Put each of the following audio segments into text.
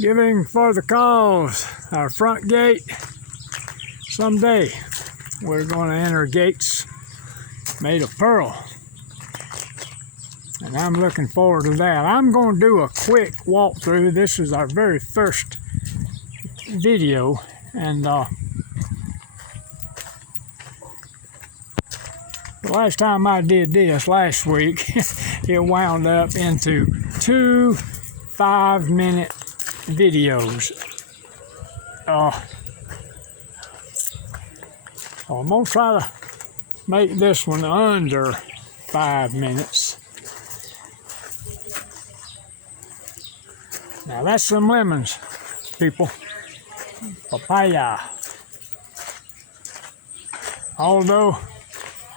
Giving for the cause. Our front gate. Someday we're going to enter gates made of pearl. And I'm looking forward to that. I'm going to do a quick walkthrough. This is our very first video. And the last time I did this last week, it wound up into 2 5-minute videos. I'm going to try to make this one under 5 minutes. Now that's some lemons, people. Papaya. Although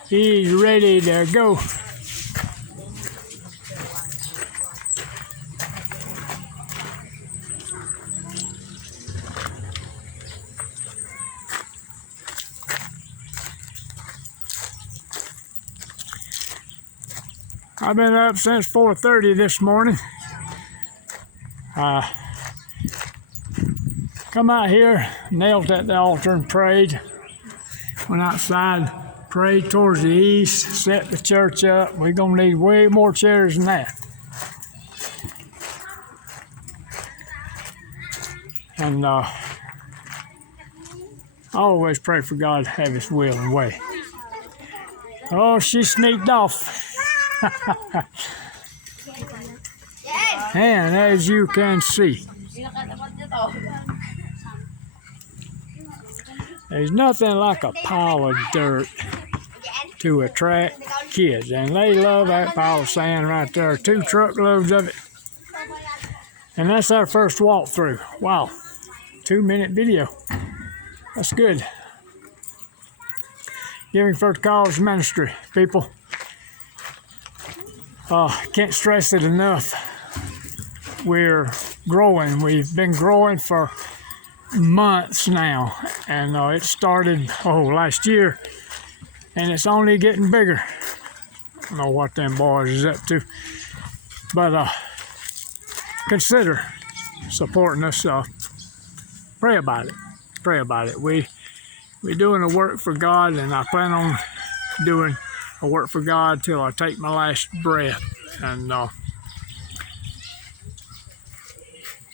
he's ready to go. I've been up since 4:30 this morning. Come out here, knelt at the altar and prayed. Went outside, prayed towards the east, set the church up. We're gonna need way more chairs than that. And I always pray for God to have His will and way. Oh, she sneaked off. And as you can see, there's nothing like a pile of dirt to attract kids, and they love that pile of sand right there. 2 truckloads of it. And that's our first walkthrough. Wow, 2-minute video. That's good. Giving for the Cause ministry, people. Can't stress it enough. We're growing. We've been growing for months now, and it started last year, and it's only getting bigger. I don't know what them boys is up to, but consider supporting us. Pray about it. Pray about it. We're doing a work for God, and I plan on doing a work for God till I take my last breath. And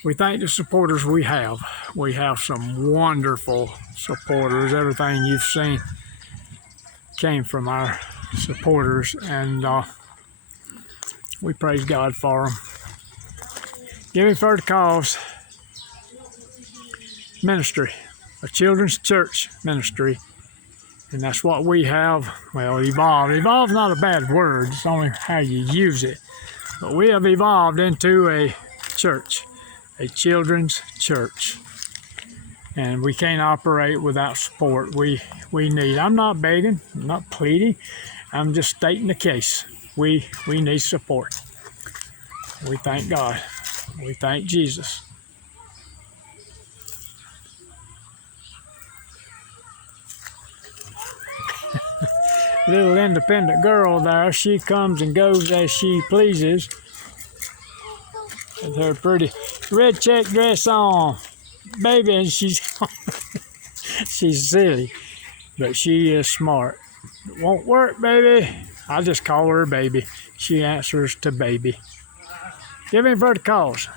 we thank the supporters we have. We have some wonderful supporters. Everything you've seen came from our supporters, and we praise God for them. Giving for the Cause ministry, a children's church ministry, and that's what we have. Well, evolved. Evolved's not a bad word. It's only how you use it. But we have evolved into a church. A children's church, and we can't operate without support. We need. I'm not begging, I'm not pleading, I'm just stating the case. We need support. We thank God. We thank Jesus. Little independent girl there, she comes and goes as she pleases. With her pretty red check dress on, baby, and she's she's silly, but she is smart. It won't work, baby. I just call her baby. She answers to baby. Giving for the Cause.